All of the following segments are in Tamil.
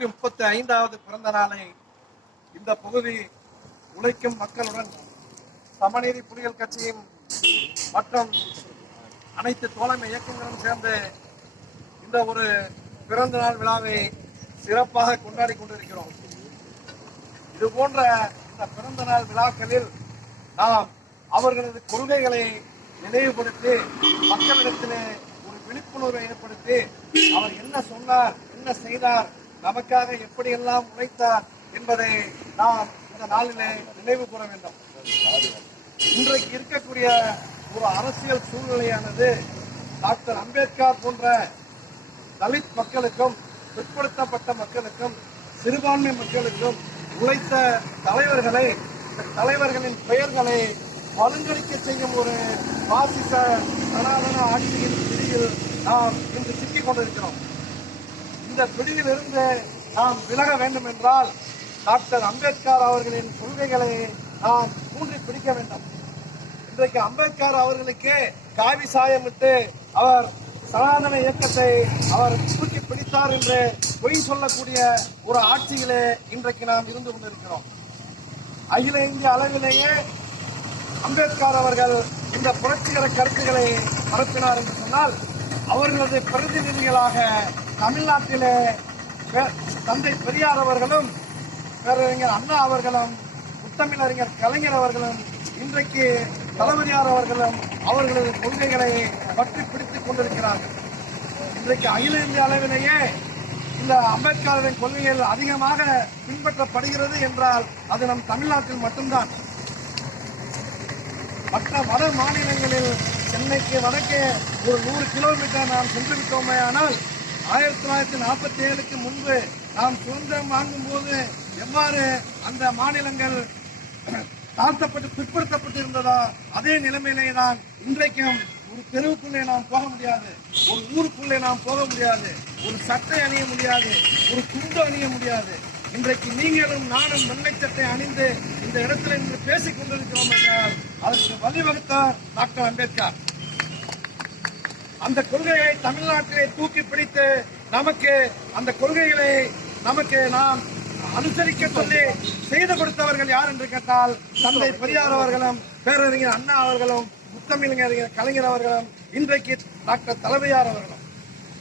35வது பிறந்த நாளை இந்த பகுதி உழைக்கும் மக்களுடன் சமநீதி புலிகள் கட்சியும் மற்றும் அனைத்து தோழமை இயக்கங்களும் சேர்ந்து இந்த ஒரு பிறந்த நாள் விழாவை சிறப்பாக கொண்டாடி கொண்டிருக்கிறோம். இது போன்ற இந்த பிறந்த நாள் விழாக்களில் நாம் அவர்களது கொள்கைகளை நினைவுபடுத்தி மக்களிடத்திலே ஒரு விழிப்புணர்வை ஏற்படுத்தி அவர் என்ன சொன்னார், என்ன செய்தார், நமக்காக எப்படியெல்லாம் உழைத்தார் என்பதை நாம் இந்த நாளிலே நினைவு கூற வேண்டும். இன்றைக்கு இருக்கக்கூடிய ஒரு அரசியல் சூழ்நிலையானது டாக்டர் அம்பேத்கர் போன்ற தலித் மக்களுக்கும், பிற்படுத்தப்பட்ட மக்களுக்கும், சிறுபான்மை மக்களுக்கும் உழைத்த தலைவர்களை, தலைவர்களின் பெயர்களை மழுங்கடிக்க செய்யும் ஒரு பாசிச சனாதன ஆட்சியின் பிடியில் நாம் இன்று சிக்கிக் கொண்டிருக்கிறோம். இந்த பிடியிலிருந்து நாம் விலக வேண்டும் என்றால் டாக்டர் அம்பேத்கர் அவர்களின் கொள்கைகளை நாம் ஊன்றி பிடிக்க வேண்டும். இன்றைக்கு அம்பேத்கர் அவர்களுக்கே காவி சாயமிட்டு அவர் சனாதன இயக்கத்தை அவர் தூக்கி பிடித்தார் என்று பொய் சொல்லக்கூடிய ஒரு ஆட்சியிலே இன்றைக்கு நாம் இருந்து கொண்டிருக்கிறோம். அகில இந்திய அளவிலேயே அம்பேத்கர் அவர்கள் இந்த புரட்சிகர கருத்துக்களை பரப்பினார் என்று சொன்னால் அவர்களது பிரதிநிதிகளாக தமிழ்நாட்டிலே தந்தை பெரியார் அவர்களும், பேரறிஞர் அண்ணா அவர்களும், முத்தமிழறிஞர் கலைஞர் அவர்களும், இன்றைக்கு தளபதியார் அவர்களும் அவர்களது கொள்கைகளை பற்றி பிடித்துக் கொண்டிருக்கிறார்கள். இன்றைக்கு அகில இந்திய அளவிலேயே இந்த அம்பேத்கரின் கொள்கைகள் அதிகமாக பின்பற்றப்படுகிறது என்றால் அது நம் தமிழ்நாட்டில் மட்டும்தான். மற்ற வட மாநிலங்களில் சென்னைக்கு வடக்கே ஒரு 100 கிலோமீட்டர் நாம் சென்று விட்டோமே ஆனால் 1947க்கு முன்பு நாம் சுதந்திரம் வாங்கும் போது எவ்வாறு அந்த மாநிலங்கள் தாழ்த்தப்பட்டு பிற்படுத்தப்பட்டு இருந்ததோ அதே நிலைமையிலே தான் இன்றைக்கும் ஒரு தெருவுக்குள்ளே நாம் போக முடியாது, ஒரு ஊருக்குள்ளே நாம் போக முடியாது, ஒரு சட்டை அணிய முடியாது, ஒரு துண்டு அணிய முடியாது. இன்றைக்கு நீங்களும் நானும் வெள்ளை சட்டை அணிந்து இந்த இடத்துல இன்று பேசிக் கொண்டிருக்கிறோம் என்றால் அதற்கு வழிவகுத்தார் டாக்டர் அம்பேத்கர். அந்த கொள்கையை தமிழ்நாட்டிலே தூக்கி பிடித்து நமக்கு அந்த கொள்கைகளை நமக்கு நாம் அனுசரிக்க சொல்லி செய்து கொடுத்தவர்கள் யார் என்று கேட்டால் தந்தை பெரியார் அவர்களும், பேரறிஞர் அண்ணா அவர்களும், முத்தமிழறிஞர் கலைஞர் அவர்களும், இன்றைக்கு டாக்டர் தளபதியார் அவர்களும்.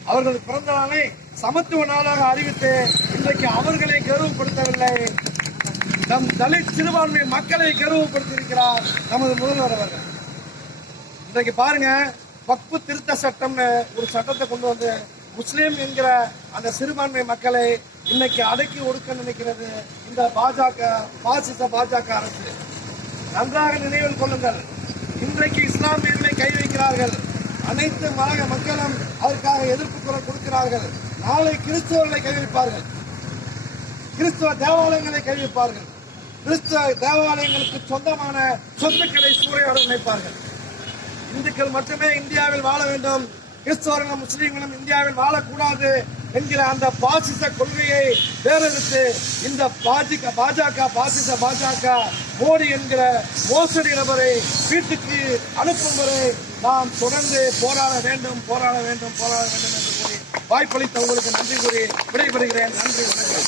அவர்களது பிறந்த நாளை சமத்துவ நாளாக அறிவித்து இன்றைக்கு அவர்களை கௌரவப்படுத்தவில்லை, நம் தலித் சிறுபான்மை மக்களை கௌரவப்படுத்தியிருக்கிறார் நமது முதல்வர் அவர்கள். இன்றைக்கு பாருங்க, வக்ஃபு திருத்த சட்டம்னு ஒரு சட்டத்தை கொண்டு வந்து முஸ்லீம் என்கிற அந்த சிறுபான்மை மக்களை இன்னைக்கு அடக்கி ஒடுக்க நினைக்கிறது இந்த பாசிச பாஜக அரசு. நன்றாக நினைவில் கொள்ளுங்கள், இன்றைக்கு இஸ்லாமியர்களை கை வைக்கிறார்கள், அனைத்து மத மக்களும் அதற்காக எதிர்ப்பு குரல் கொடுக்கிறார்கள். நாளை கிறிஸ்தவர்களை கை வைப்பார்கள், கிறிஸ்தவ தேவாலயங்களை கை வைப்பார்கள், கிறிஸ்தவ தேவாலயங்களுக்கு சொந்தமான சொத்துக்களை சூறையாட நினைப்பார்கள். இந்துக்கள் மட்டுமே இந்தியாவில் வாழ வேண்டும், கிறிஸ்தவர்களும் முஸ்லீம்களும் இந்தியாவில் வாழக்கூடாது என்கிற அந்த பாசிச கொள்கையை வேறெடுத்து இந்த பாசிச பாஜக மோடி என்கிற மோசடி நபரை வீட்டுக்கு அனுப்பும் வரை நாம் தொடர்ந்து போராட வேண்டும் என்று கூறி வாய்ப்பளித்த உங்களுக்கு நன்றி கூறி விடைபெறுகிறேன். நன்றி, வணக்கம்.